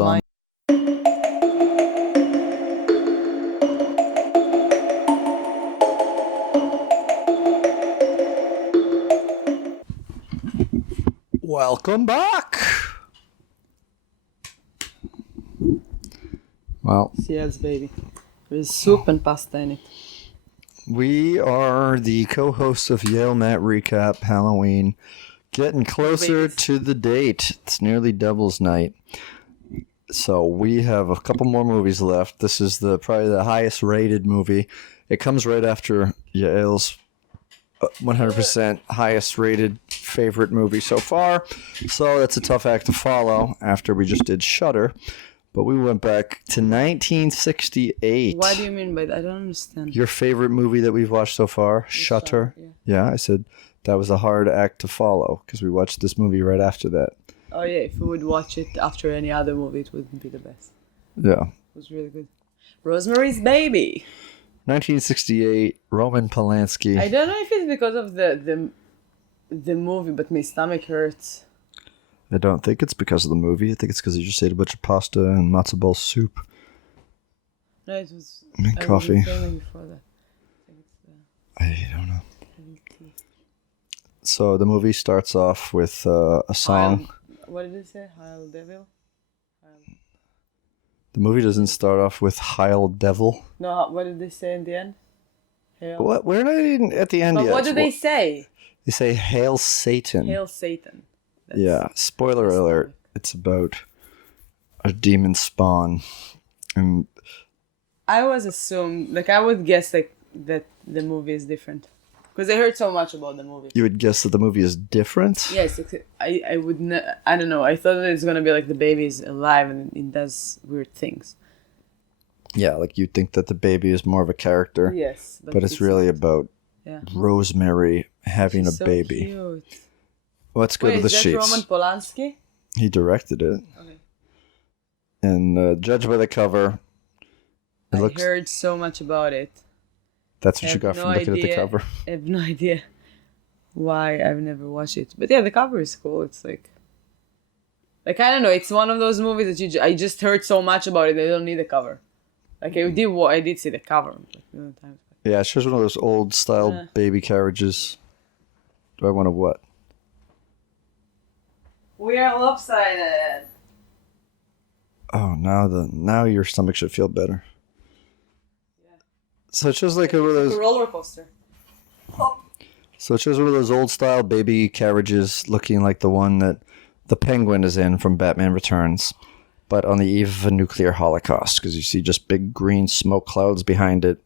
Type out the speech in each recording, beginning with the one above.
On. Welcome back. Well, Yes, baby. There's soup and pasta in it. we are the co-hosts of Yael Matt Recap Halloween, getting closer to the date. It's nearly Devil's Night. So we have a couple more movies left. This is probably the highest rated movie. It comes right after Yael's 100% highest rated favorite movie so far. So that's a tough act to follow after we just did Shudder. But we went back to 1968. What do you mean by that? I don't understand. Your favorite movie that we've watched so far, Shudder. Yeah, I said that was a hard act to follow because we watched this movie right after that. Oh yeah, if we would watch it after any other movie, it wouldn't be the best. Yeah. It was really good. Rosemary's Baby. 1968, Roman Polanski. I don't know if it's because of the movie, but my stomach hurts. I don't think it's because of the movie. I think it's because you just ate a bunch of pasta and matzo ball soup. No, it was. And coffee. Before that. I don't know. So the movie starts off with a song. What did it say? Heil Devil? The movie doesn't start off with Heil Devil. No, what did they say in the end? Hail. What? We're not even at the end But yet. what do they say? They say Hail Satan. Hail Satan. Yeah, spoiler alert. It's about a demon spawn. And I was assumed, I would guess that the movie is different. Because I heard so much about the movie. you would guess that the movie is different? Yes, I would I don't know. I thought that it's going to be like the baby is alive and it does weird things. Yeah, like you'd think that the baby is more of a character. Yes. But it's really not. about Rosemary having She's a baby. So cute. Let's go to the is that sheets. Roman Polanski? He directed it. Okay. And judged by the cover, I heard so much about it. That's what you got from looking at the cover. I have no idea why I've never watched it. But yeah, the cover is cool. It's like I don't know. It's one of those movies that I just heard so much about it. I don't need a cover. Like I did see the cover. Times. Yeah, it shows one of those old style baby carriages. Do I want to what? We are lopsided. Oh, now your stomach should feel better. Yeah. So it's just like one of those. Like a roller coaster. So it's just one of those old style baby carriages, looking like the one that the Penguin is in from Batman Returns, but on the eve of a nuclear holocaust, because you see just big green smoke clouds behind it,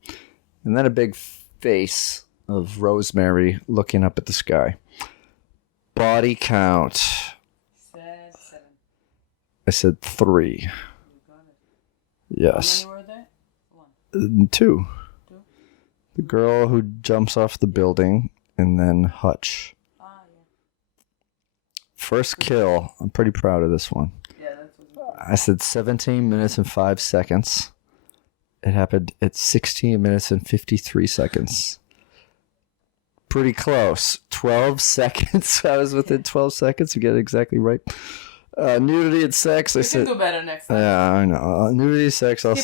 and then a big face of Rosemary looking up at the sky. Body count. Said 7. I said 3. You got it. Yes. How many were there? 2. 2? The girl who jumps off the building, and then Hutch. Ah, yeah. First kill. I'm pretty proud of this one. Yeah, that's what I said 17 minutes and 5 seconds. It happened at 16 minutes and 53 seconds. Pretty close. 12 seconds. I was within 12 seconds. You get it exactly right. Nudity and sex. You can do better next time. Yeah, I know. Nudity and sex. I'll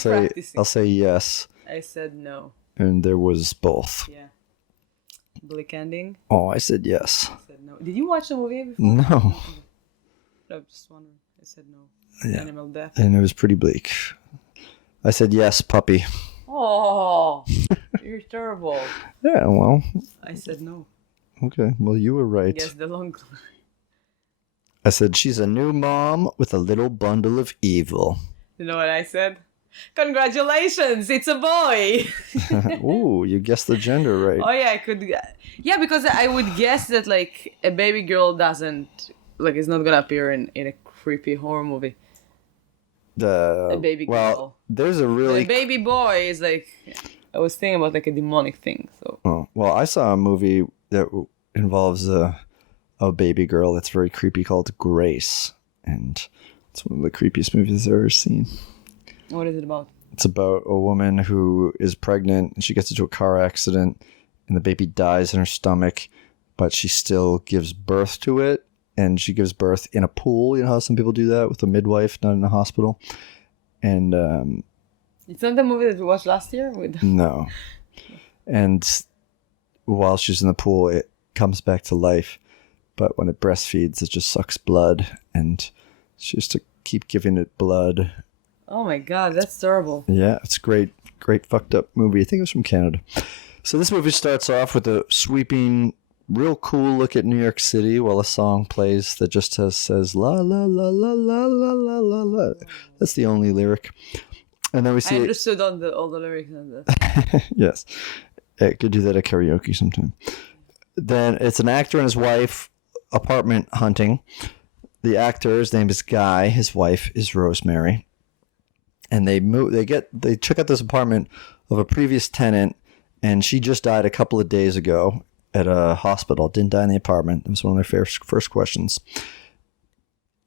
say yes. I said no. And there was both. Yeah. Bleak ending. Oh, I said yes. I said no. Did you watch the movie before? No. I'm just wondering. I said no. Yeah. Animal death. And it was pretty bleak. I said yes, puppy. Oh, you're terrible. Yeah, well. I said no. Okay, well, you were right. Yes, the long. I said she's a new mom with a little bundle of evil. You know what I said? Congratulations, it's a boy. Ooh, you guessed the gender right. Oh yeah, I could. Yeah, because I would guess that like a baby girl doesn't is not gonna appear in a creepy horror movie. A baby girl. Well, there's a really a baby boy is like. I was thinking about like a demonic thing. So. Oh, well, I saw a movie that involves a baby girl that's very creepy called Grace, and it's one of the creepiest movies I've ever seen. What is it about? It's about a woman who is pregnant and she gets into a car accident and the baby dies in her stomach, but she still gives birth to it and she gives birth in a pool. You know how some people do that with a midwife, not in a hospital. And It's not the movie that we watched last year with. no. And while she's in the pool, it comes back to life. But when it breastfeeds, it just sucks blood, and she has to keep giving it blood. Oh my god, that's terrible. Yeah, it's a great fucked up movie. I think it was from Canada. So this movie starts off with a sweeping, real cool look at New York City while a song plays that just says la la la la la la la la la. That's the only lyric. And then we see I understood all the lyrics and the... Yes. I could do that at karaoke sometime. Then it's an actor and his wife apartment hunting. The actor, his name is Guy. His wife is Rosemary. And they check out this apartment of a previous tenant, and she just died a couple of days ago at a hospital. Didn't die in the apartment. That was one of their first questions.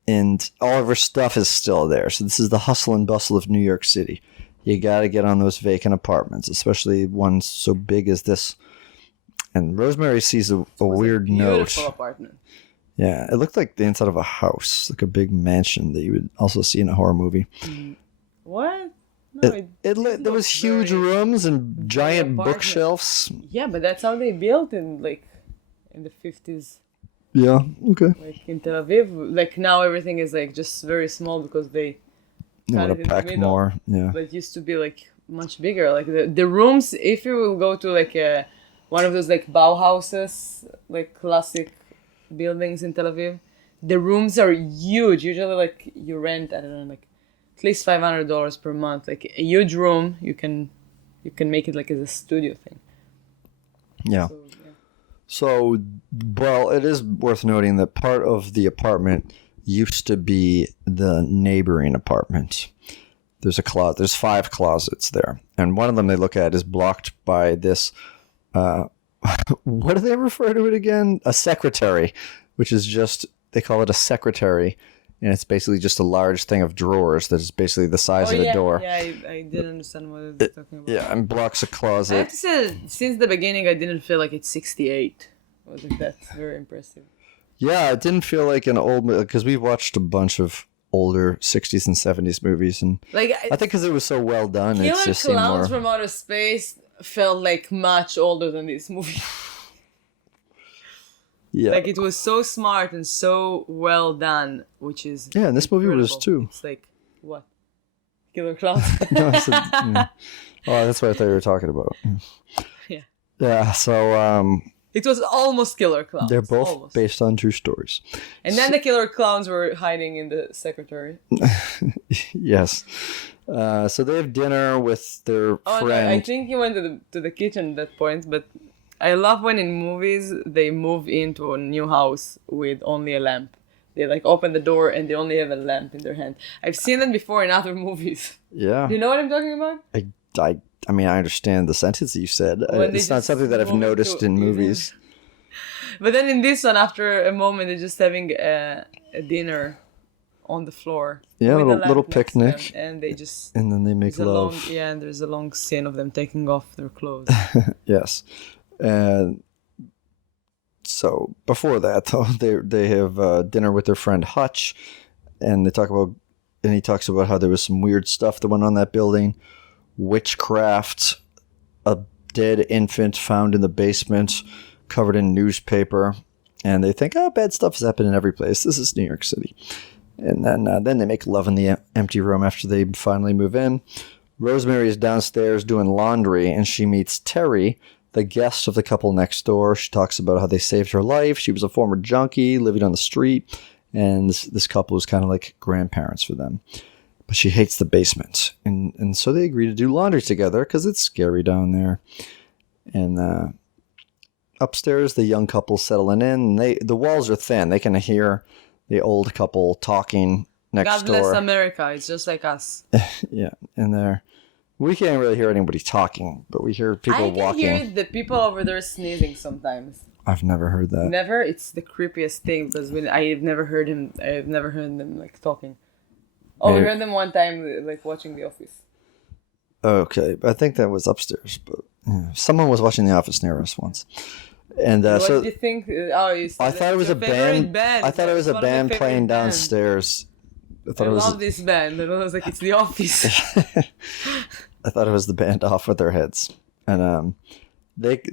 And all of her stuff is still there. So this is the hustle and bustle of New York City. You got to get on those vacant apartments, especially ones so big as this. And Rosemary sees a weird note. Beautiful apartment. Yeah, it looked like the inside of a house, like a big mansion that you would also see in a horror movie. What? No, There was huge rooms and giant bookshelves. Yeah, but that's how they built in the 50s. Yeah, okay. Like in Tel Aviv, like now everything is like just very small because they want to pack more. Yeah. But it used to be like much bigger. Like the rooms, if you will go to like one of those like Bauhauses, like classic buildings in Tel Aviv, the rooms are huge. Usually like you rent, I don't know, like at least $500 per month. Like a huge room, you can make it like as a studio thing. Yeah. So, well, it is worth noting that part of the apartment used to be the neighboring apartment. There's there's 5 closets there, and one of them they look at is blocked by this. What do they refer to it again? A secretary, which is just, they call it a secretary, and it's basically just a large thing of drawers that is basically the size of a door. Yeah, I didn't understand what they're talking about. Yeah, and blocks a closet. I have to say, since the beginning, I didn't feel like it's 68. I was like, that's very impressive. Yeah, it didn't feel like an old movie, because we've watched a bunch of older 60s and 70s movies, and like I think because it was so well done, Killer it's just seemed Clowns more... from Outer Space felt like much older than this movie. Yeah. Like it was so smart and so well done, which is Yeah, and this movie was incredible. too. It's like, what? Killer Clowns? No, I said, yeah. Oh, that's what I thought you were talking about. Yeah. Yeah, so It was almost Killer Clowns. they're both almost. based on true stories. And then the Killer Clowns were hiding in the secretary. Yes. So they have dinner with their friend. No, I think he went to the kitchen at that point, but I love when in movies they move into a new house with only a lamp. They like open the door and they only have a lamp in their hand. I've seen that before in other movies. Yeah. Do you know what I'm talking about? I mean, I understand the sentence that you said. It's not something that I've noticed in movies. But then in this one, after a moment, they're just having a dinner on the floor. Yeah, with a a lamp little next to picnic. them, and they just... And then they make love. And there's a long scene of them taking off their clothes. Yes. And so before that, though, they have dinner with their friend Hutch, and he talks about how there was some weird stuff that went on in that building, witchcraft, a dead infant found in the basement, covered in newspaper, and they think, bad stuff has happened in every place. This is New York City. And then they make love in the empty room after they finally move in. Rosemary is downstairs doing laundry, and she meets Terry, the guest of the couple next door. She talks about how they saved her life. She was a former junkie living on the street, and this couple was kind of like grandparents for them. But she hates the basement, and so they agree to do laundry together because it's scary down there. And upstairs, the young couple settling in. And the walls are thin. They can hear the old couple talking next door. God bless America. It's just like us. Yeah, and we can't really hear anybody talking, but we hear people walking. I can hear the people over there sneezing sometimes. I've never heard that. Never? It's the creepiest thing because I've never heard them like talking. Oh, we heard them one time like watching The Office. Okay, I think that was upstairs, but yeah, someone was watching The Office near us once. And What so did you think? Oh, you said I thought it was your a favorite band. I thought it was a It's one of my band favorite playing bands. downstairs. I I thought it was. love this band. And I was like, it's The Office. I thought it was the band off with their heads, and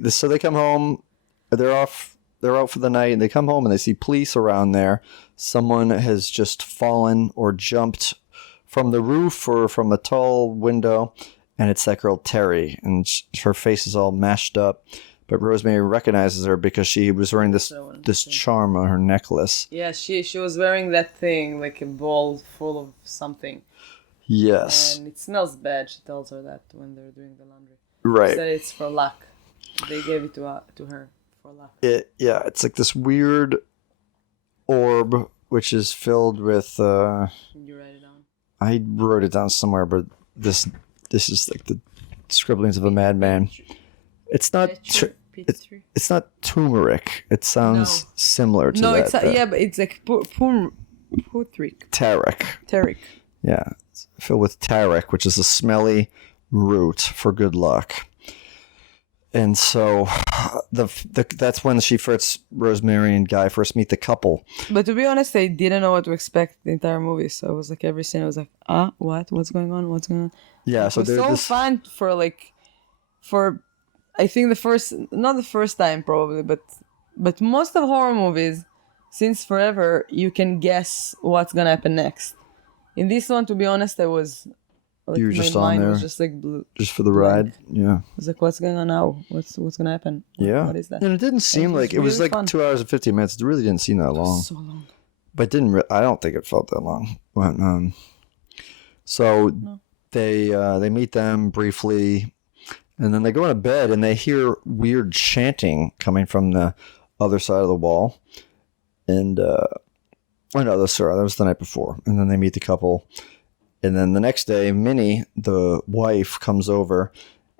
so they come home. They're off. They're out for the night, and they come home and they see police around there. Someone has just fallen or jumped from the roof or from a tall window, and it's that girl Terry, and her face is all mashed up. But Rosemary recognizes her because she was wearing this charm on her necklace. Yeah, she was wearing that thing, like a ball full of something. Yes. And it smells bad. She tells her that when they're doing the laundry. Right. She said it's for luck. They gave it to her for luck. It's like this weird orb which is filled with. Can you write it down? I wrote it down somewhere, but this is like the scribblings of a madman. It's not. It's not turmeric. It sounds similar to that. No, it's but it's like putric. Tarek. Yeah, it's filled with tarek, which is a smelly root for good luck. And so, that's when Rosemary and Guy first meet the couple. But to be honest, I didn't know what to expect the entire movie. So it was like every scene, I was like, what's going on? What's going on? Yeah, so it was fun for I think not the first time probably, but most of horror movies, since forever, you can guess what's gonna happen next. In this one, to be honest, I was. Like, you were just my on mind there, was just like just for the ride. Yeah. I was like, what's going on now? What's gonna happen? What is that? And it didn't seem like it was like fun. 2 hours and 15 minutes. It really didn't seem that long. So long. But I don't think it felt that long. But, they meet them briefly, and then they go into bed and they hear weird chanting coming from the other side of the wall. And that was the night before. And then they meet the couple. And then the next day, Minnie, the wife, comes over,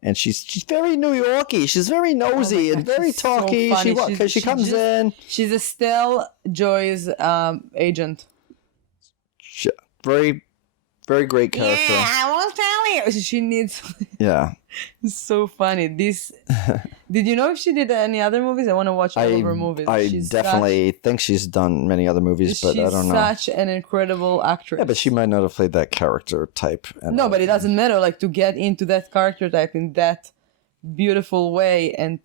and she's very New Yorky. She's very nosy and very talky. So she comes in. She's Estelle Joy's agent. Very, very great character. Yeah, I won't tell you. She needs. Yeah. It's so funny. Did you know if she did any other movies? I want to watch all of her movies. I definitely think she's done many other movies, but I don't know. She's such an incredible actress. Yeah, but she might not have played that character type. No, but it doesn't matter. Like, to get into that character type in that beautiful way, and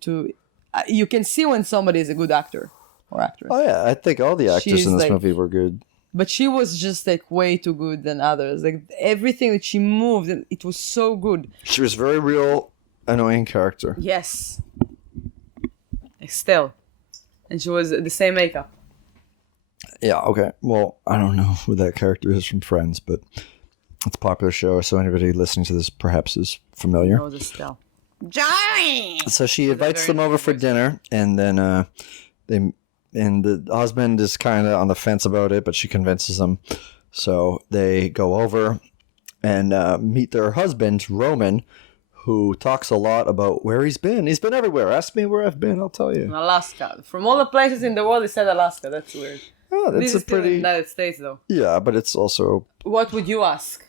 you can see when somebody is a good actor or actress. Oh yeah, I think all the actors in this movie were good. But she was just like way too good than others. Like everything that she moved, it was so good. She was very real, annoying character. Yes. Estelle. And she was the same makeup. Yeah, okay. Well, I don't know who that character is from Friends, but it's a popular show, so anybody listening to this perhaps is familiar. That was Estelle. Johnny! So she invites them over for dinner, and then and the husband is kind of on the fence about it, but she convinces him. So they go over and meet their husband, Roman, who talks a lot about where he's been. He's been everywhere. Ask me where I've been, I'll tell you. Alaska. From all the places in the world, he said Alaska. That's weird. Oh, that's this is still in the United States, though. Yeah, but it's also... What would you ask?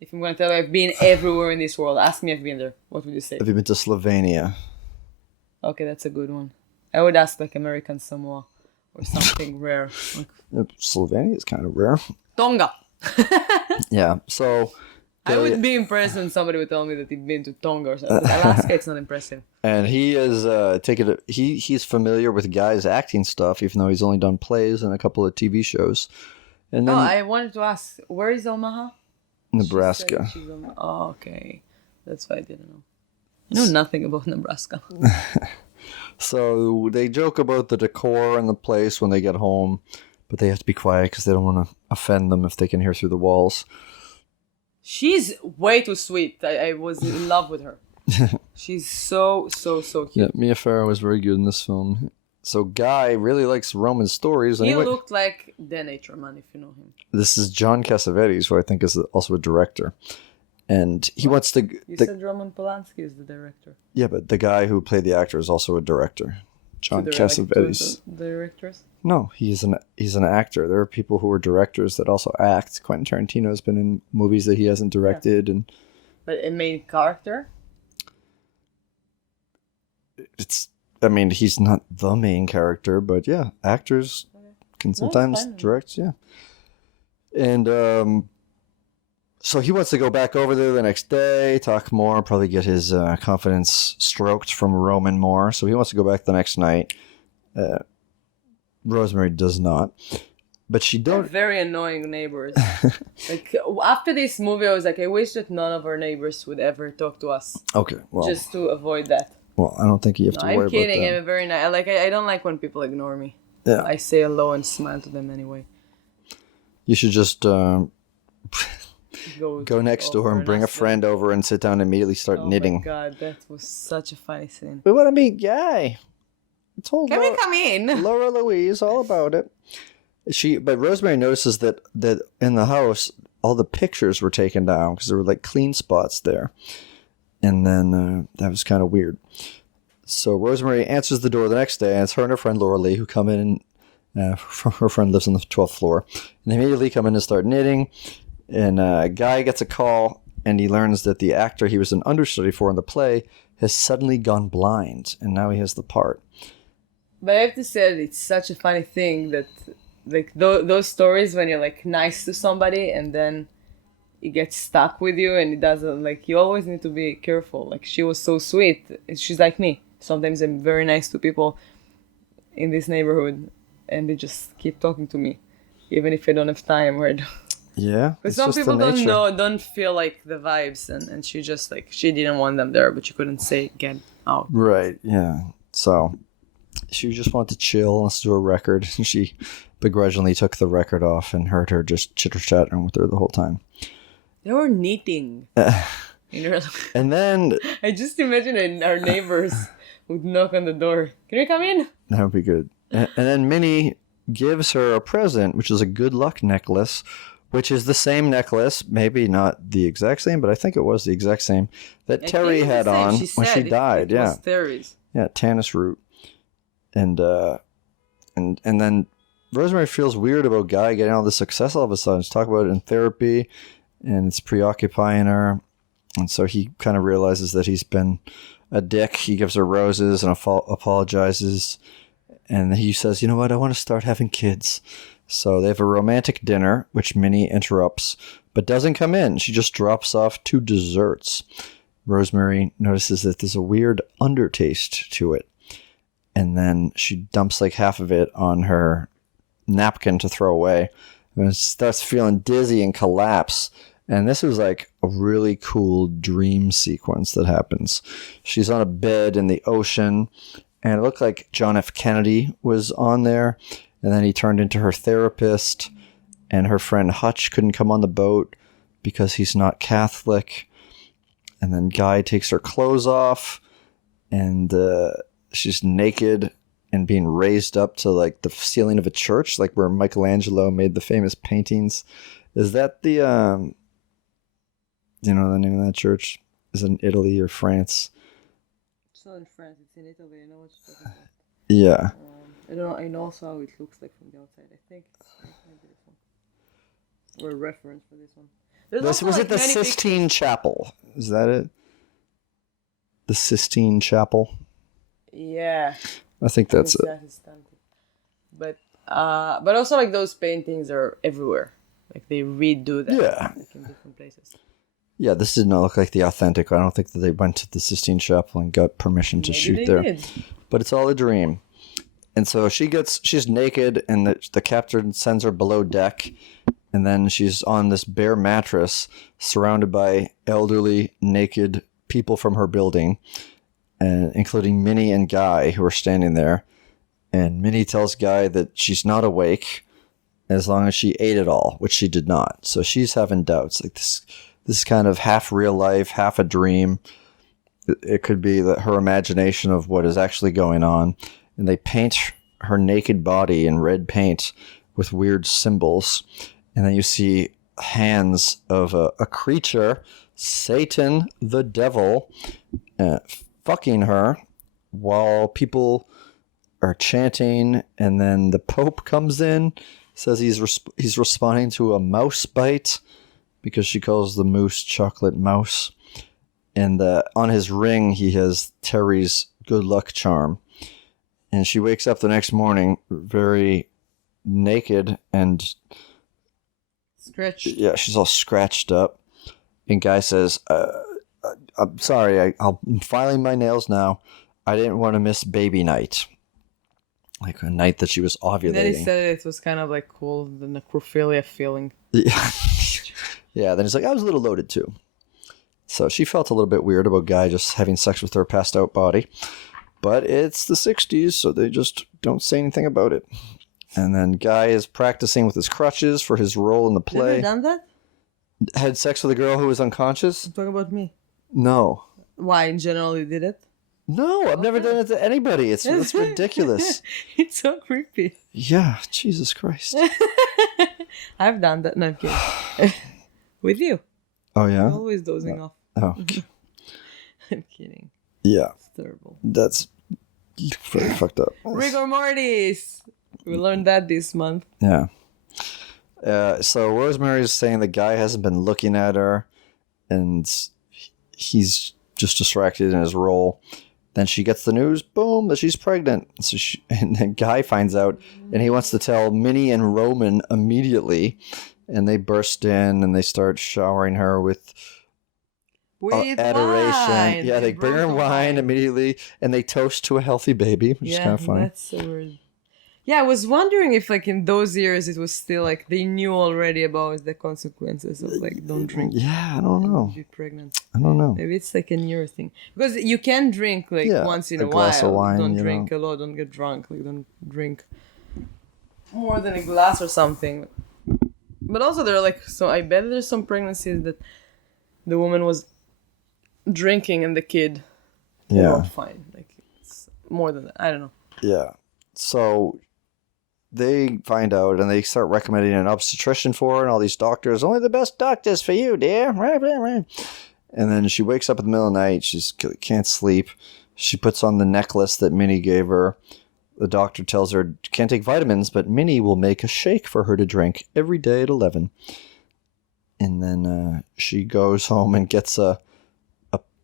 If I'm going to tell you I've been everywhere in this world, ask me if I've been there. What would you say? Have you been to Slovenia? Okay, that's a good one. I would ask like American Samoa. Or something rare. Slovenia is kind of rare. Tonga. Yeah, so... I would be impressed when somebody would tell me that he'd been to Tonga or something. Alaska, it's not impressive. And he is he's familiar with Guy's acting stuff, even though he's only done plays and a couple of TV shows. And then I wanted to ask, where is Omaha? Nebraska. Okay. That's why I didn't know. I know nothing about Nebraska. So they joke about the decor and the place when they get home, but they have to be quiet because they don't want to offend them if they can hear through the walls. She's way too sweet. I was in love with her. She's so cute. Yeah, Mia Farrow was very good in this film. So Guy really likes Roman stories. He looked like the Nature Man, if you know him. This is John Cassavetes, who I think is also a director. And he wants to... You said Roman Polanski is the director. Yeah, but the guy who played the actor is also a director. John Cassavetes. Like the directors? No, he's an actor. There are people who are directors that also act. Quentin Tarantino has been in movies that he hasn't directed, But a main character? I mean, he's not the main character, but yeah, actors can sometimes direct, yeah. And so he wants to go back over there the next day, talk more, probably get his confidence stroked from Roman more. So he wants to go back the next night. Rosemary does not. But she don't... They're very annoying neighbors. Like, after this movie, I was like, I wish that none of our neighbors would ever talk to us. Okay, well... Just to avoid that. Well, I don't think you have to worry about that. I'm kidding. I'm very nice. I don't like when people ignore me. Yeah. I say hello and smile to them anyway. You should just go next door and bring a friend over and sit down and immediately start knitting. Oh my god, that was such a funny scene. We want to meet Guy. I told Can we come in? Laura Louise all about it. But Rosemary notices that in the house, all the pictures were taken down because there were like clean spots there. And then that was kind of weird. So Rosemary answers the door the next day, and it's her and her friend Laura Lee who come in. Her friend lives on the 12th floor. And they immediately come in and start knitting. And Guy gets a call, and he learns that the actor he was an understudy for in the play has suddenly gone blind, and now he has the part. But I have to say that it's such a funny thing that, like, those stories when you're, like, nice to somebody and then it gets stuck with you and it doesn't, like, you always need to be careful. Like, she was so sweet. She's like me. Sometimes I'm very nice to people in this neighborhood and they just keep talking to me, even if I don't have time. Yeah. Because some people don't feel, like, the vibes and she just, like, she didn't want them there, but she couldn't say, get out. Right, yeah. So... she just wanted to chill and listen to a record, and she begrudgingly took the record off and heard her just chitter-chattering with her the whole time. They were knitting. And then... I just imagine our neighbors would knock on the door. Can we come in? That would be good. And then Minnie gives her a present, which is a good luck necklace, which is the same necklace, maybe not the exact same, but I think it was the exact same, that Terry had on when she died. It was Terry's. Yeah, Tannis root. And then Rosemary feels weird about Guy getting all this success all of a sudden. She's talking about it in therapy, and it's preoccupying her. And so he kind of realizes that he's been a dick. He gives her roses and apologizes. And he says, you know what, I want to start having kids. So they have a romantic dinner, which Minnie interrupts, but doesn't come in. She just drops off 2 desserts. Rosemary notices that there's a weird undertaste to it. And then she dumps like half of it on her napkin to throw away. And starts feeling dizzy and collapse. And this was like a really cool dream sequence that happens. She's on a bed in the ocean. And it looked like John F. Kennedy was on there. And then he turned into her therapist. And her friend Hutch couldn't come on the boat because he's not Catholic. And then Guy takes her clothes off. And... she's naked and being raised up to like the ceiling of a church, like where Michelangelo made the famous paintings. Is that the, do you know the name of that church? Is it in Italy or France? It's not in France, it's in Italy. I know what you're talking about. Yeah. I don't know. I know also how it looks like from the outside. I think maybe this one. Or a reference for this one. Was it the Sistine Chapel? Is that it? The Sistine Chapel? Yeah. I think that's it. But also like those paintings are everywhere. Like they redo them. Yeah. Like in different places. Yeah, this did not look like the authentic. I don't think that they went to the Sistine Chapel and got permission to shoot there. Did. But it's all a dream. And so she's naked and the captain sends her below deck. And then she's on this bare mattress surrounded by elderly, naked people from her building. Including Minnie and Guy, who are standing there. And Minnie tells Guy that she's not awake as long as she ate it all, which she did not. So she's having doubts. Like this kind of half real life, half a dream. It could be that her imagination of what is actually going on. And they paint her naked body in red paint with weird symbols. And then you see hands of a creature, Satan, the devil, fucking her while people are chanting, and then the Pope comes in, says he's responding to a mouse bite because she calls the moose chocolate mouse, and on his ring he has Terry's good luck charm, And she wakes up the next morning very naked and Scratched. yeah, she's all scratched up. And guy says, I'm sorry, I'm filing my nails now. I didn't want to miss baby night. Like a night that she was ovulating. And then he said it was kind of like cool, the necrophilia feeling. Yeah. Yeah, then he's like, I was a little loaded too. So she felt a little bit weird about guy just having sex with her passed out body. But it's the 60s, so they just don't say anything about it. And then guy is practicing with his crutches for his role in the play. Never done that? Had sex with a girl who was unconscious? Talk about me. No. Why, in general, you did it? No, I've never done it to anybody. It's ridiculous. It's so creepy. Yeah, Jesus Christ. I've done that. No, I'm kidding. With you. Oh, yeah? I'm always dozing off. Oh, okay. I'm kidding. Yeah. It's terrible. That's very fucked up. Rigor mortis. We learned that this month. Yeah. So Rosemary is saying the guy hasn't been looking at her, and he's just distracted in his role. Then she gets the news, boom, that she's pregnant. And then Guy finds out, and he wants to tell Minnie and Roman immediately. And they burst in, and they start showering her with adoration. Wine. Yeah, they bring her wine immediately, and they toast to a healthy baby, which is kind of funny. That's so weird. Yeah, I was wondering if, like, in those years, it was still, like, they knew already about the consequences of, like, don't drink. Yeah, I don't know. Be pregnant. I don't know. Maybe it's, like, a newer thing. Because you can drink, like, once in a glass while. of wine, don't drink a lot, don't get drunk. Like, don't drink more than a glass or something. But also, there are, like, so I bet there's some pregnancies that the woman was drinking and the kid were fine. Like, it's more than that. I don't know. Yeah. So they find out and they start recommending an obstetrician for her and all these doctors. Only the best doctors for you, dear. And then she wakes up in the middle of the night. She can't sleep. She puts on the necklace that Minnie gave her. The doctor tells her she can't take vitamins, but Minnie will make a shake for her to drink every day at 11. And then she goes home and gets a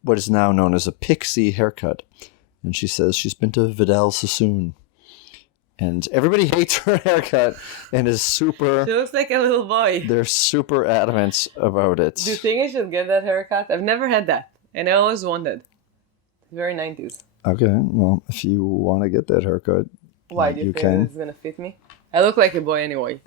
what is now known as a pixie haircut. And she says she's been to Vidal Sassoon. And everybody hates her haircut and is super... She looks like a little boy. They're super adamant about it. Do you think I should get that haircut? I've never had that. And I always wanted. It's very 90s. Okay, well, if you want to get that haircut, why do you think it's going to fit me? I look like a boy anyway.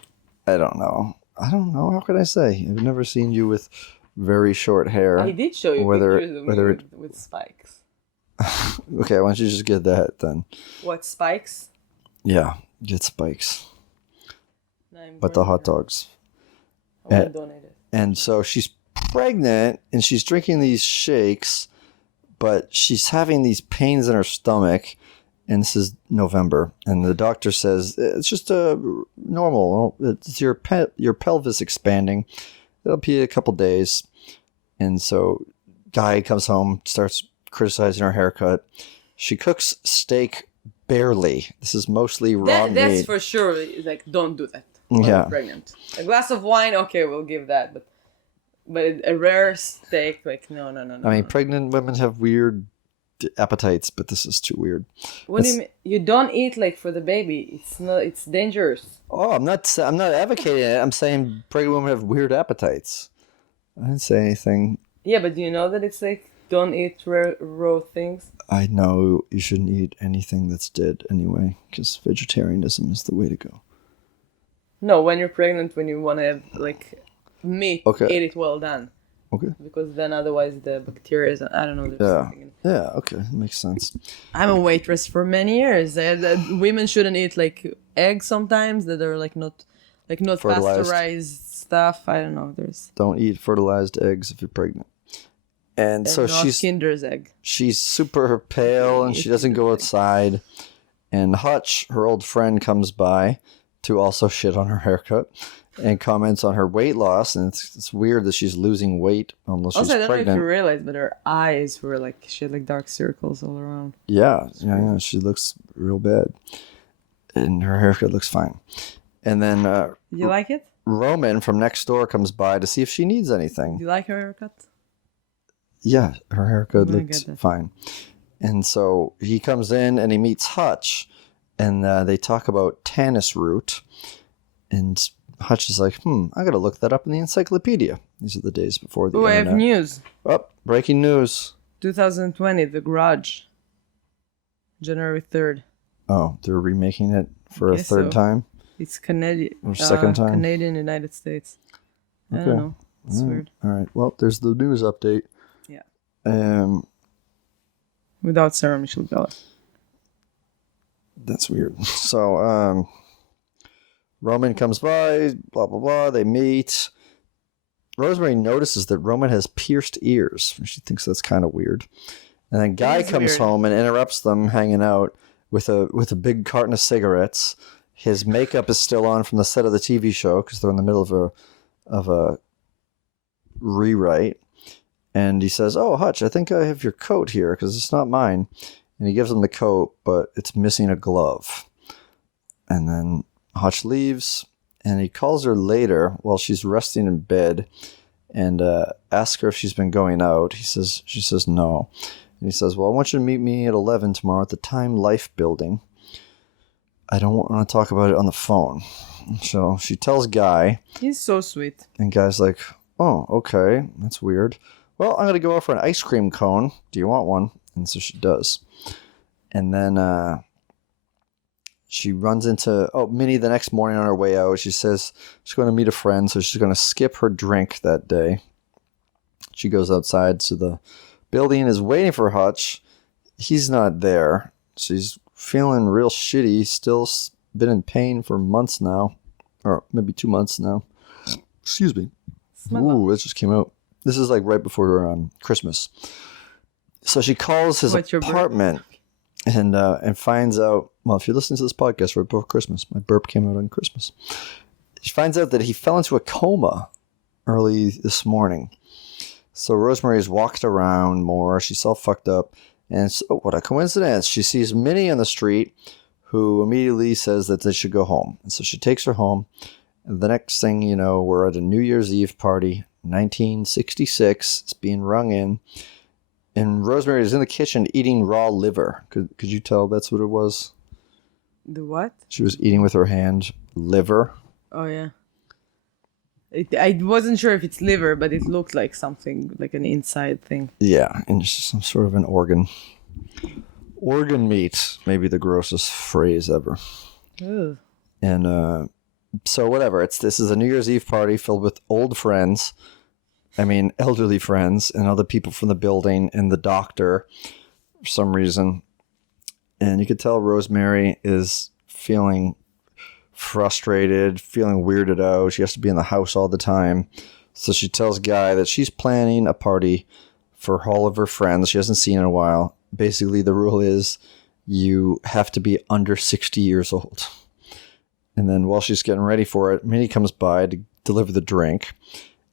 I don't know. How could I say? I've never seen you with very short hair. I did show you pictures of me with spikes. Okay, why don't you just get that then? What, spikes? Yeah, get spikes. But the hot dogs. I want to donate it. And so she's pregnant and she's drinking these shakes, but she's having these pains in her stomach. And this is November. And the doctor says, it's just normal. It's your pelvis expanding. It'll be a couple days. And so Guy comes home, starts criticizing her haircut. She cooks steak barely. This is mostly raw meat. That's for sure. Like, don't do that when you're pregnant. A glass of wine, okay, we'll give that. But a rare steak, like, no. I mean, pregnant women have weird appetites, but this is too weird. What do you mean? You don't eat, like, for the baby. It's dangerous. Oh, I'm not advocating it. I'm saying pregnant women have weird appetites. I didn't say anything. Yeah, but do you know that it's like, don't eat raw things? I know you shouldn't eat anything that's dead anyway, because vegetarianism is the way to go. No, when you're pregnant, when you want to have, like, meat, eat it well done. Okay. Because then otherwise the bacteria is, I don't know. There's something in it. Yeah, okay. That makes sense. I'm a waitress for many years. Women shouldn't eat, like, eggs sometimes that are, like, not pasteurized stuff. I don't know. Don't eat fertilized eggs if you're pregnant. And so she's Kinder's egg. She's super pale and she doesn't go outside. And Hutch, her old friend, comes by to also shit on her haircut and comments on her weight loss. And it's weird that she's losing weight although she's pregnant. Also, I don't know if you realize, but her eyes were like, she had like dark circles all around. Yeah. She looks real bad. And her haircut looks fine. And then you like it? Roman from next door comes by to see if she needs anything. Do you like her haircut? Yeah, her haircut looks fine. And so he comes in and he meets Hutch. And they talk about tannis root. And Hutch is like, I got to look that up in the encyclopedia. These are the days before the I internet. have news. Oh, breaking news. 2020, The Garage. January 3rd. Oh, they're remaking it for a third time? It's Canadian. Or second time? Canadian, United States. Okay. I don't know. It's weird. All right. Well, there's the news update. Yeah. Without Sarah Michelle Gellar. That's weird. So, Roman comes by, blah, blah, blah. They meet. Rosemary notices that Roman has pierced ears. She thinks that's kind of weird. And then Guy comes home and interrupts them hanging out with a big carton of cigarettes. His makeup is still on from the set of the TV show because they're in the middle of a rewrite. And he says, "Oh, Hutch, I think I have your coat here because it's not mine." And he gives him the coat, but it's missing a glove. And then Hutch leaves, and he calls her later while she's resting in bed and asks her if she's been going out. She says no. And he says, "Well, I want you to meet me at 11 tomorrow at the Time Life building. I don't want to talk about it on the phone." So she tells Guy. He's so sweet. And Guy's like, "Oh, okay. That's weird. Well, I'm going to go out for an ice cream cone. Do you want one?" And so she does. And then she runs into Minnie the next morning on her way out. She says she's going to meet a friend, so she's going to skip her drink that day. She goes outside to the building, is waiting for Hutch. He's not there. She's feeling real shitty. Still been in pain for months now, or maybe 2 months now. Excuse me. Ooh, it just came out. This is like right before Christmas. So she calls his apartment and finds out, well, if you're listening to this podcast right before Christmas, my burp came out on Christmas. She finds out that he fell into a coma early this morning. So Rosemary's walked around more. She's all fucked up. And so, what a coincidence. She sees Minnie on the street, who immediately says that they should go home. And so she takes her home. And the next thing you know, we're at a New Year's Eve party, 1966. It's being rung in. And Rosemary is in the kitchen eating raw liver. Could you tell that's what it was? The what? She was eating with her hand liver. Oh, yeah. I wasn't sure if it's liver, but it looked like something, like an inside thing. Yeah, and just some sort of an organ. Organ meat, maybe the grossest phrase ever. Ugh. And so whatever, this is a New Year's Eve party filled with old friends. I mean, elderly friends and other people from the building and the doctor for some reason. And you could tell Rosemary is feeling frustrated, feeling weirded out. She has to be in the house all the time. So she tells Guy that she's planning a party for all of her friends she hasn't seen in a while. Basically, the rule is you have to be under 60 years old. And then while she's getting ready for it, Minnie comes by to deliver the drink.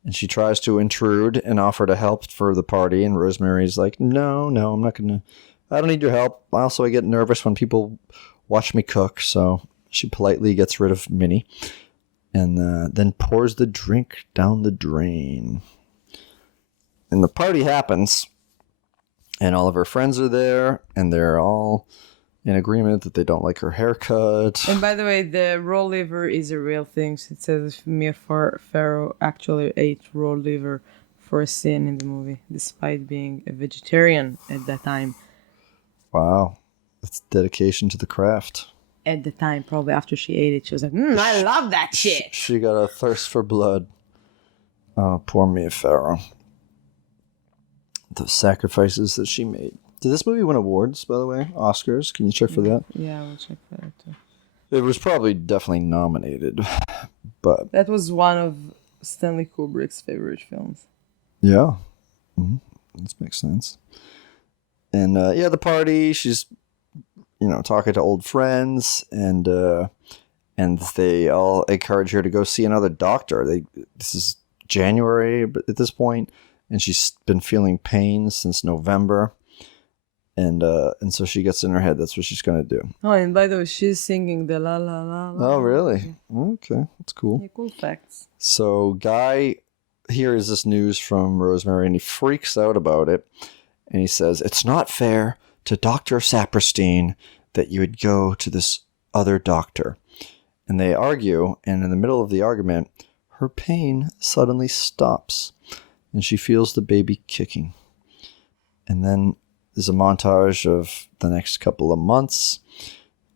And she tries to intrude and offer to help for the party. And Rosemary's like, no, I'm not going to. I don't need your help. Also, I get nervous when people watch me cook. So she politely gets rid of Minnie. And then pours the drink down the drain. And the party happens. And all of her friends are there. And they're all in agreement that they don't like her haircut. And by the way, the raw liver is a real thing. It says Mia Farrow actually ate raw liver for a scene in the movie, despite being a vegetarian at that time. Wow. That's dedication to the craft. At the time, probably after she ate it, she was like, I love that shit. She got a thirst for blood. Oh, poor Mia Farrow. The sacrifices that she made. Did this movie win awards, by the way? Oscars? Can you check for that? Yeah, we'll check for that too. It was probably definitely nominated, but... That was one of Stanley Kubrick's favorite films. Yeah. Mm-hmm. This makes sense. And, the party, she's, talking to old friends, and they all encourage her to go see another doctor. This is January at this point, and she's been feeling pain since November. And so she gets in her head that's what she's going to do. Oh, and by the way, she's singing the la la la la. Oh, really? Okay, that's cool. Yeah, cool facts. So Guy hears this news from Rosemary, and he freaks out about it. And he says, it's not fair to Dr. Saperstein that you would go to this other doctor. And they argue, and in the middle of the argument, her pain suddenly stops, and she feels the baby kicking. And then there's a montage of the next couple of months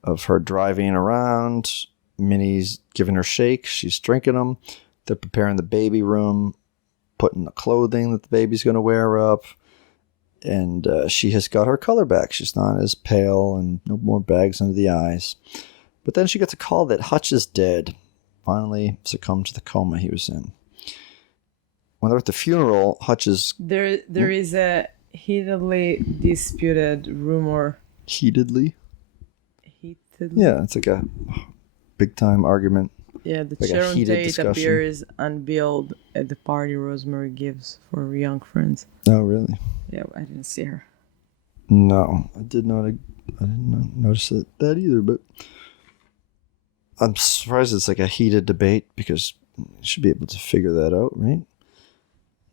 of her driving around. Minnie's giving her shakes. She's drinking them. They're preparing the baby room, putting the clothing that the baby's going to wear up. And she has got her color back. She's not as pale and no more bags under the eyes. But then she gets a call that Hutch is dead. Finally succumbed to the coma he was in. When they're at the funeral, Hutch is... There is a heatedly disputed rumor. Heatedly? Heatedly? Yeah, it's like a big-time argument. Yeah, the like Sharon Tate discussion. appears unveiled at the party Rosemary gives for her young friends. Oh, really? Yeah, I didn't see her. No, I did not notice that either, but I'm surprised it's like a heated debate because you should be able to figure that out, right?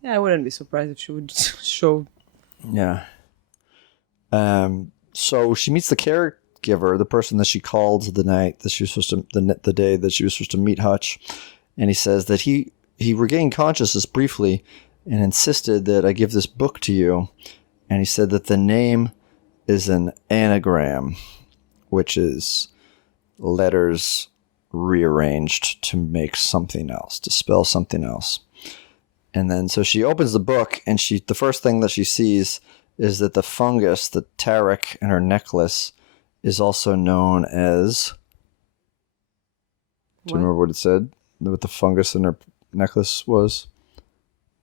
Yeah, I wouldn't be surprised if she would show. Yeah. So she meets the caregiver, the person that she called the night that she was supposed to, the day that she was supposed to meet Hutch, and he says that he regained consciousness briefly and insisted that I give this book to you, and he said that the name is an anagram, which is letters rearranged to make something else, to spell something else. And then so she opens the book, and the first thing that she sees is that the fungus, the tarik in her necklace, is also known as... Do you remember what it said? What the fungus in her necklace was?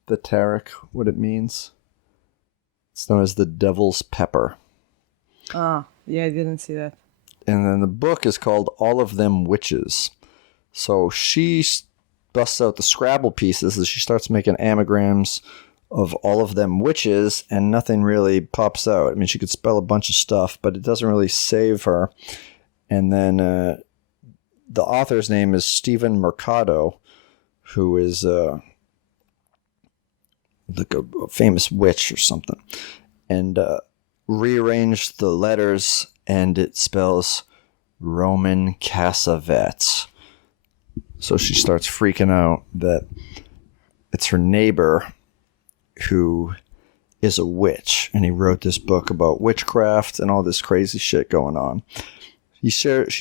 The tarik, what it means? It's known as the devil's pepper. Ah, yeah, I didn't see that. And then the book is called All of Them Witches. So she busts out the Scrabble pieces as she starts making anagrams of All of Them Witches, and nothing really pops out. I mean, she could spell a bunch of stuff, but it doesn't really save her. And then the author's name is Stephen Mercado, who is like a famous witch or something. And rearranged the letters, and it spells Roman Cassavetes. So she starts freaking out that it's her neighbor who is a witch, and he wrote this book about witchcraft and all this crazy shit going on. She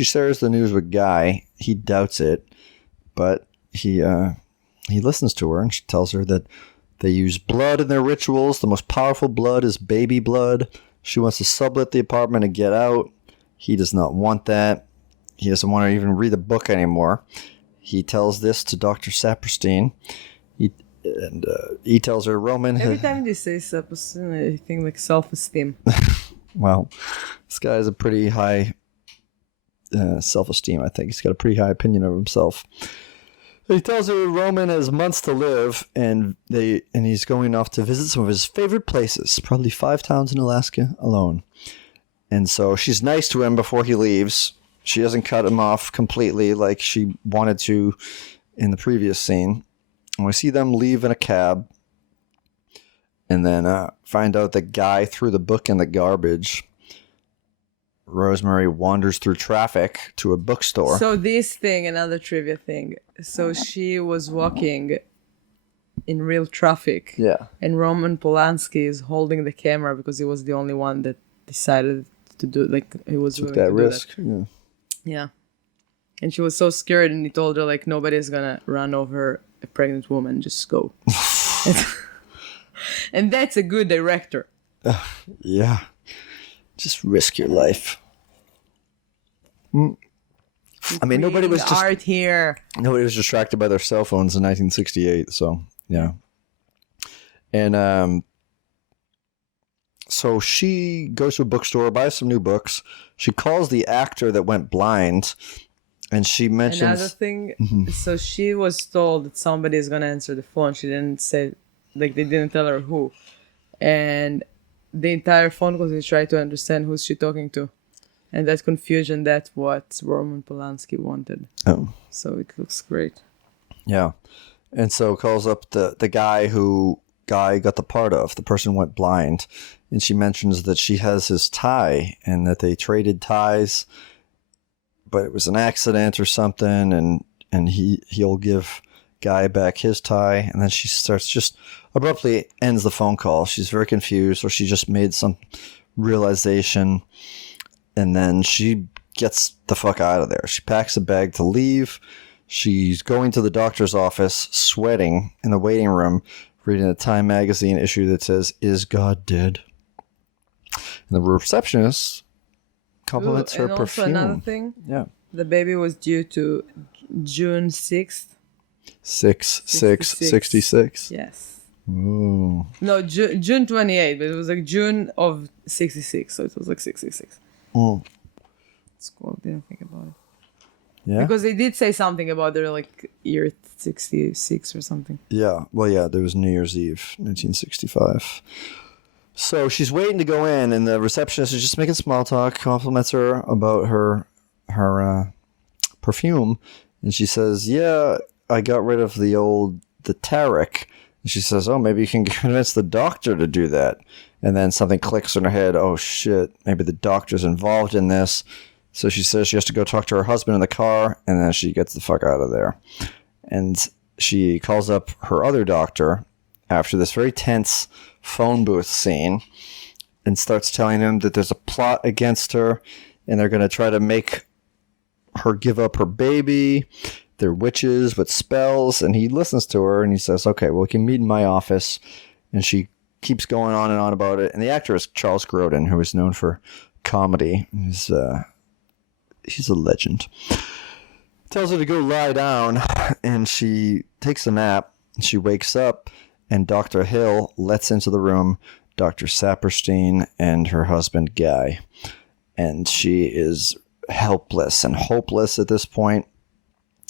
shares the news with Guy. He doubts it, but he listens to her, and she tells her that they use blood in their rituals. The most powerful blood is baby blood. She wants to sublet the apartment and get out. He does not want that. He doesn't want to even read the book anymore. He tells this to Dr. Saperstein. He tells her Roman... Every time they say Saperstein, I think like self-esteem. Well, this guy has a pretty high self-esteem, I think. He's got a pretty high opinion of himself. He tells her Roman has months to live, and he's going off to visit some of his favorite places, probably 5 towns in Alaska alone. And so she's nice to him before he leaves. She doesn't cut him off completely like she wanted to in the previous scene. And we see them leave in a cab, and then find out the guy threw the book in the garbage. Rosemary wanders through traffic to a bookstore. So this thing, another trivia thing. So she was walking in real traffic. Yeah. And Roman Polanski is holding the camera because he was the only one that decided to do, like, he was Took willing that to do risk. that. Yeah. Yeah. And she was so scared, and he told her, like, nobody's gonna run over a pregnant woman, just go. And that's a good director. Yeah. Just risk your life. I mean, nobody was art here. Nobody was distracted by their cell phones in 1968. So yeah, and so she goes to a bookstore, buys some new books. She calls the actor that went blind, and she mentions another thing. So she was told that somebody is gonna answer the phone. She didn't say, like, they didn't tell her who, and the entire phone call, they tried to understand who's she talking to. And that confusion, that's what Roman Polanski wanted. Oh. So it looks great. Yeah. And so calls up the guy who Guy got the part of. The person went blind. And she mentions that she has his tie and that they traded ties. but it was an accident or something, and he'll give Guy back his tie. And then she starts just abruptly ends the phone call. She's very confused, or she just made some realization, and then she gets the fuck out of there. She packs a bag to leave. She's going to the doctor's office, sweating in the waiting room, reading a Time magazine issue that says, "Is God dead?" And the receptionist compliments her and perfume. Also another thing, Yeah. the baby was due to June 6th. 66. Yes. Ooh. No, June 28th, but it was like June of 66, so it was like 666. Mm. It's cool. Didn't think about it. Yeah. Because they did say something about their like year 66 or something. Yeah. Well, yeah, there was New Year's Eve, 1965. So she's waiting to go in, and the receptionist is just making small talk, compliments her about her perfume, and she says, "Yeah, I got rid of the Tarek." And she says, "Oh, maybe you can convince the doctor to do that." And then something clicks in her head. Oh shit, maybe the doctor's involved in this. So she says she has to go talk to her husband in the car, and then she gets the fuck out of there. And she calls up her other doctor after this very tense phone booth scene and starts telling him that there's a plot against her, and they're going to try to make her give up her baby. They're witches with spells, and he listens to her, and he says, "Okay, well, we can meet in my office." And she keeps going on and on about it. And the actor is Charles Grodin, who is known for comedy. He's a legend. Tells her to go lie down, and she takes a nap. She wakes up, and Dr. Hill lets into the room Dr. Saperstein and her husband, Guy. And she is helpless and hopeless at this point.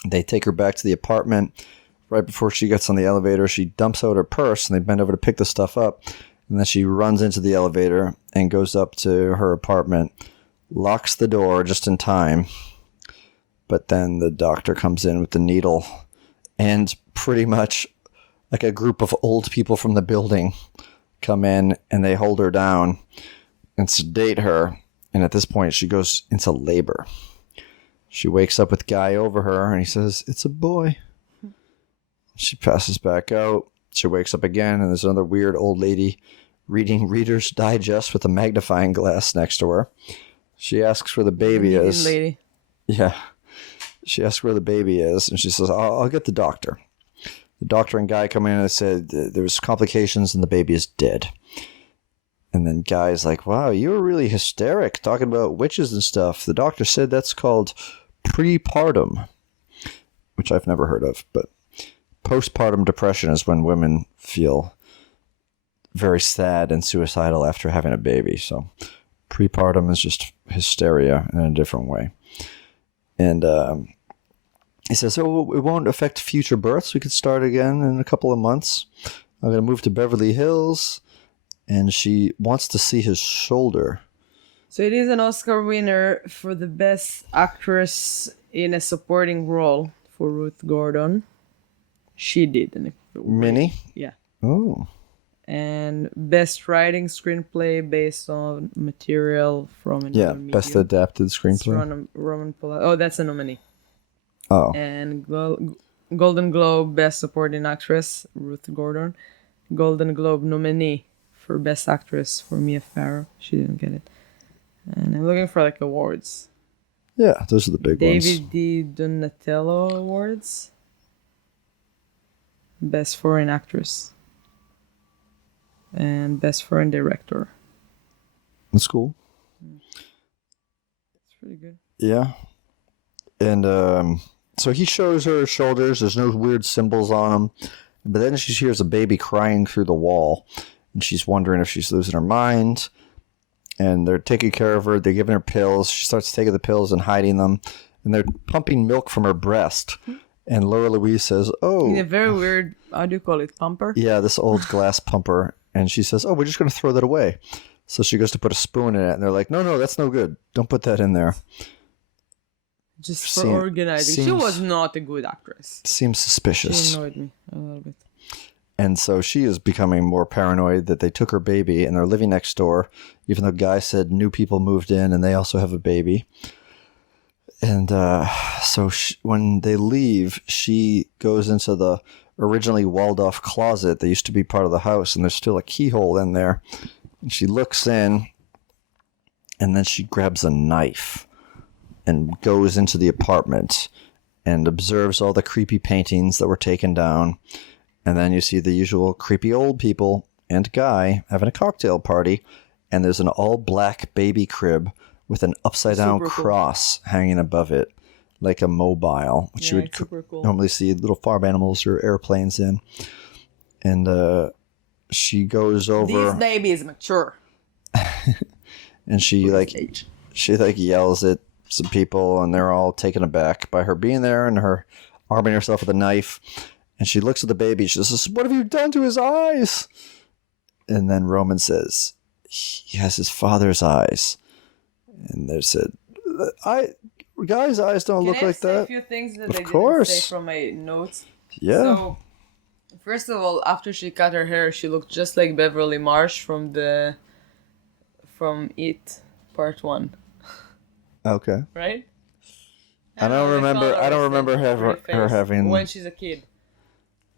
They take her back to the apartment. Right before she gets on the elevator, she dumps out her purse, and they bend over to pick the stuff up. And then she runs into the elevator and goes up to her apartment, locks the door just in time. But then the doctor comes in with the needle, and pretty much like a group of old people from the building come in, and they hold her down and sedate her. And at this point, she goes into labor. She wakes up with Guy over her, and he says, "It's a boy." She passes back out. She wakes up again, and there's another weird old lady reading Reader's Digest with a magnifying glass next to her. She asks where the baby is. Lady. Yeah. She asks where the baby is, and she says, I'll get the doctor. The doctor and Guy come in and said there was complications and the baby is dead. And then Guy's like, "Wow, you were really hysteric talking about witches and stuff. The doctor said that's called prepartum," which I've never heard of, but postpartum depression is when women feel very sad and suicidal after having a baby. So prepartum is just hysteria in a different way. And he says, "Oh, it won't affect future births. We could start again in a couple of months. I'm going to move to Beverly Hills." And she wants to see his shoulder. So it is an Oscar winner for the best actress in a supporting role for Ruth Gordon. She did. Minnie? Yeah. Oh. And best writing screenplay based on material from another medium. Best adapted screenplay. Roman Polanski. Oh, that's a nominee. Oh. And Golden Globe best supporting actress, Ruth Gordon. Golden Globe nominee for best actress for Mia Farrow. She didn't get it. And I'm looking for like awards. Yeah, those are the big ones. David D. Donatello Awards. Best foreign actress. And best foreign director. That's cool. It's pretty good. Yeah. And so he shows her shoulders. There's no weird symbols on them. But then she hears a baby crying through the wall. And she's wondering if she's losing her mind. And they're taking care of her. They're giving her pills. She starts taking the pills and hiding them. And they're pumping milk from her breast. And Laura Louise says, "Oh." In a very weird, how do you call it, pumper? Yeah, this old glass pumper. And she says, "Oh, we're just going to throw that away." So she goes to put a spoon in it. And they're like, no, that's no good. Don't put that in there. Just for organizing. She was not a good actress. Seems suspicious. She annoyed me a little bit. And so she is becoming more paranoid that they took her baby and they're living next door, even though Guy said new people moved in and they also have a baby. And so when they leave, she goes into the originally walled off closet that used to be part of the house, and there's still a keyhole in there. And she looks in, and then she grabs a knife and goes into the apartment and observes all the creepy paintings that were taken down. And then you see the usual creepy old people and guy having a cocktail party, and there's an all-black baby crib with an upside-down cross hanging above it, like a mobile, which you would normally see little farm animals or airplanes in. And she goes over... This baby is mature. And she yells at some people, and they're all taken aback by her being there and her arming herself with a knife. And she looks at the baby. She says, "What have you done to his eyes?" And then Roman says, "He has his father's eyes." And they said, "Guys' eyes don't look like that." A few things that of I course. didn't say from my notes. Yeah. So, first of all, after she cut her hair, she looked just like Beverly Marsh from It Part 1. Okay. Right? I don't remember her having. When she's a kid.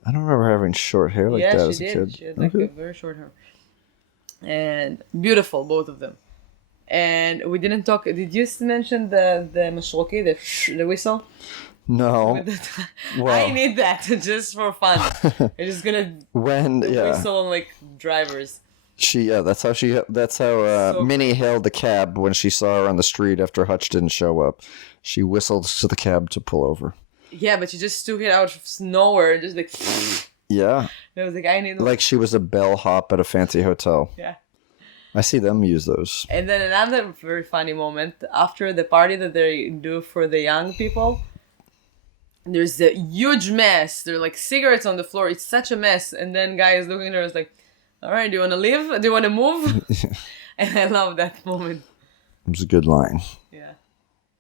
I don't remember having short hair like that as a kid. She had like a very short hair. And beautiful, both of them. And we didn't talk. Did you mention the mashroki, the whistle? No. Well, I need that just for fun. I'm just gonna whistle on like drivers. That's how Minnie hailed the cab when she saw her on the street after Hutch didn't show up. She whistled to the cab to pull over. Yeah, but she just took it out of nowhere, just like. Yeah. And I was like, I need. Like she was a bellhop at a fancy hotel. Yeah. I see them use those. And then another very funny moment after the party that they do for the young people. There's a huge mess. There are like cigarettes on the floor. It's such a mess. And then guy is looking at her, is like, "All right, do you want to leave? Do you want to move?" And I love that moment. It was a good line. Yeah.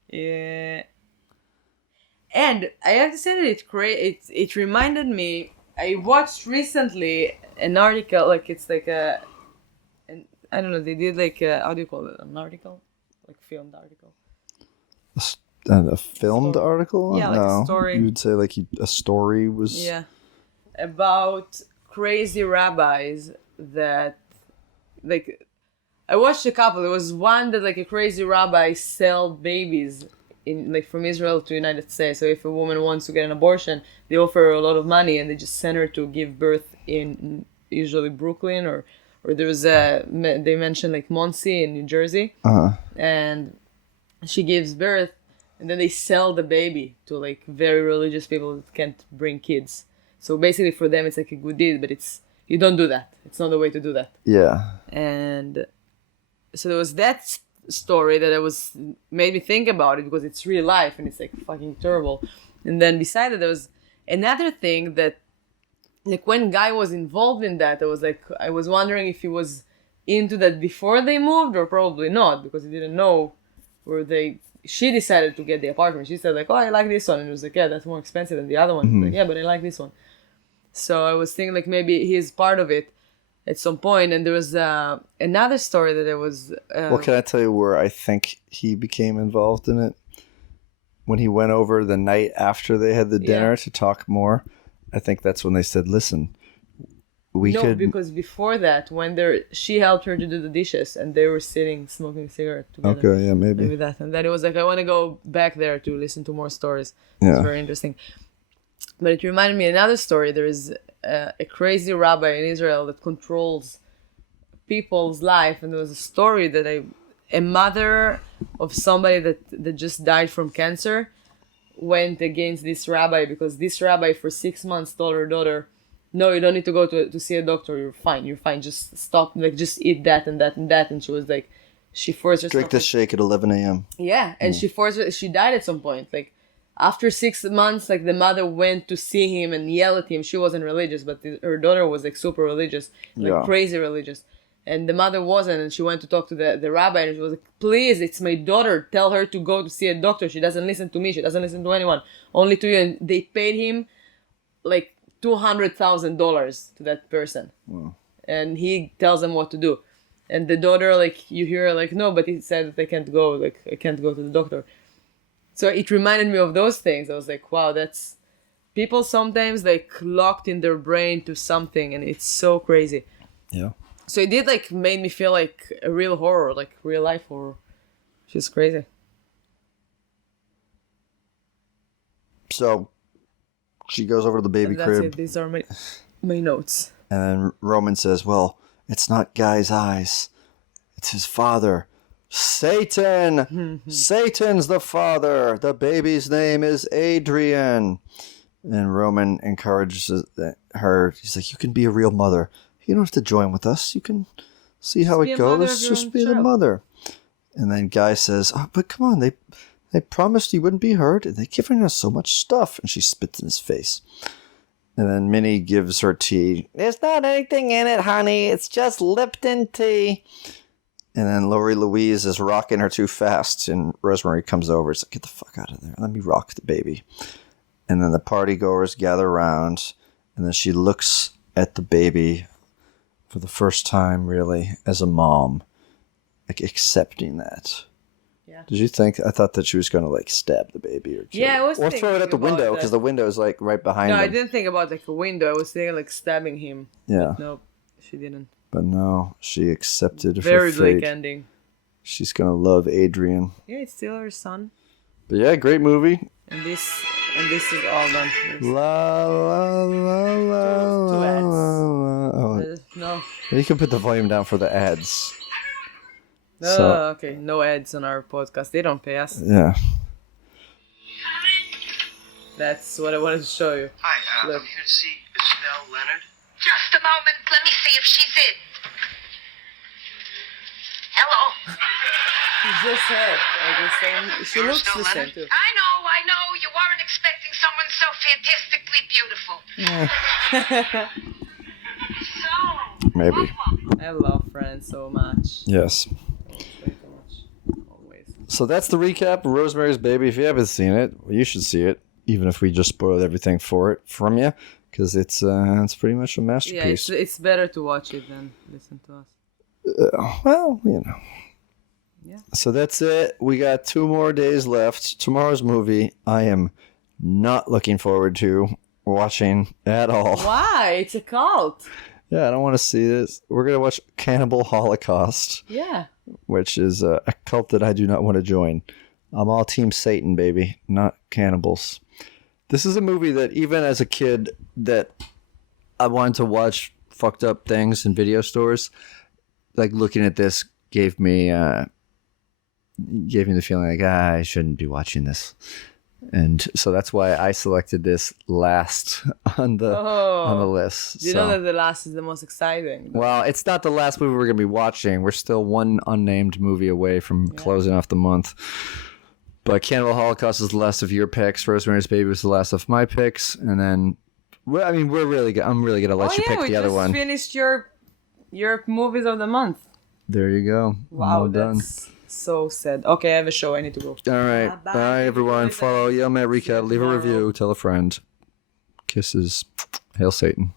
Yeah. And I have to say that it reminded me. I watched recently an article, like it's like I don't know. They did like how do you call it? An article, like filmed article. A filmed article? Yeah, like a story. You would say like a story was. Yeah, about crazy rabbis that, like, I watched a couple. There was one that like a crazy rabbi sell babies in like from Israel to United States. So if a woman wants to get an abortion, they offer her a lot of money and they just send her to give birth in usually Brooklyn or there was they mentioned like Monsey in New Jersey, and she gives birth, and then they sell the baby to like very religious people that can't bring kids. So basically, for them, it's like a good deed, but you don't do that. It's not the way to do that. Yeah. And so there was that story that made me think about it because it's real life and it's like fucking terrible. And then beside it, there was another thing that. Like when Guy was involved in that, I was wondering if he was into that before they moved or probably not because he didn't know she decided to get the apartment. She said like, "Oh, I like this one." And he was like, "Yeah, that's more expensive than the other one." Mm-hmm. Like, "Yeah, but I like this one." So I was thinking like maybe he's part of it at some point. And there was another story that there was... well, can I tell you where I think he became involved in it? When he went over the night after they had the dinner to talk more. I think that's when they said, "Listen, because before that, when she helped her to do the dishes, and they were sitting smoking a cigarette together." Okay, yeah, maybe that. And then it was like, I want to go back there to listen to more stories. Yeah. It's very interesting. But it reminded me of another story. There is a crazy rabbi in Israel that controls people's life, and there was a story that a mother of somebody that just died from cancer went against this rabbi because this rabbi for 6 months told her daughter, "No, you don't need to go to see a doctor. You're fine. Just stop. Like, just eat that and that and that." And she was like, she forced herself. Drink this shake at 11 a.m. Yeah, and she died at some point. Like, after 6 months, like the mother went to see him and yell at him. She wasn't religious, but her daughter was like super religious, like crazy religious. And the mother wasn't, and she went to talk to the rabbi, and she was like, "Please, it's my daughter. Tell her to go to see a doctor. She doesn't listen to me. She doesn't listen to anyone. Only to you." And they paid him like $200,000 to that person. Wow. And he tells them what to do. And the daughter, like, you hear her like, "No, but he said that I can't go. Like, I can't go to the doctor." So it reminded me of those things. I was like, wow, that's people sometimes like locked in their brain to something, and it's so crazy. Yeah. So it did like made me feel like a real horror, like real life horror. She's crazy. So she goes over to the baby And that's crib. it. These are my notes. And then Roman says, well, it's not Guy's eyes. It's his father. Satan! Satan's the father. The baby's name is Adrian. And Roman encourages her. He's like, you can be a real mother. You don't have to join with us. You can see how it goes. Just be the mother. And then Guy says, oh, but come on. They promised you wouldn't be hurt. And they're giving us so much stuff. And she spits in his face. And then Minnie gives her tea. There's not anything in it, honey. It's just Lipton tea. And then Lori Louise is rocking her too fast. And Rosemary comes over. It's like, get the fuck out of there. Let me rock the baby. And then the party goers gather around. And then she looks at the baby for the first time, really, as a mom. Like, accepting that. Yeah. Did you think? I thought that she was going to, like, stab the baby or kill Yeah, I was or throw it at the thinking window, about because that. the window is, like, right behind No, them. I didn't think about like a window. I was thinking like stabbing him. Yeah. Nope, she didn't. But no, she accepted Very her bleak fate. ending. She's going to love Adrian. Yeah, it's still her son. But yeah, great movie. And this is all done. La la la la Two ads. la. Oh, No. you can put the volume down for the ads. No, So- okay. No ads on our podcast. They don't pay us. Yeah. That's what I wanted to show you. Hi, Look. I'm here to see Estelle Leonard. Just a moment. Let me see if she's in. Hello. She just said. Like the same. She You're looks still the same Leonard? too. I know. You weren't expecting someone so fantastically beautiful. So, Maybe. I love Friends so much. Yes. Way too much. Always. So that's the recap of Rosemary's Baby. If you haven't seen it, you should see it, even if we just spoiled everything from you, because it's pretty much a Yeah, masterpiece. it's better to watch it than listen to us. Well, you know. Yeah. So that's it. We got 2 more days left. Tomorrow's movie, I am not looking forward to watching at all. Why? It's a cult. Yeah, I don't want to see this. We're going to watch Cannibal Holocaust, Yeah. which is a cult that I do not want to join. I'm all Team Satan, baby, not cannibals. This is a movie that even as a kid that I wanted to watch fucked up things in video stores, like looking at this gave me the feeling like, I shouldn't be watching this. And so that's why I selected this last on the list. You know that the last is the most exciting. Well, it's not the last movie we're going to be watching. We're still one unnamed movie away from closing off the month. But Cannibal Holocaust is the last of your picks. Rosemary's Baby was the last of my picks. And then, well, I mean, I'm really going to let you pick the other one. We just finished your movies of the month. There you go. Wow, All done. that's so sad. Okay, I have a show. I need to go. All right. Bye-bye. Bye, everyone. Bye-bye. Follow Yael Matt See you Recap. Leave a tomorrow. review. Tell a friend. Kisses. Hail Satan.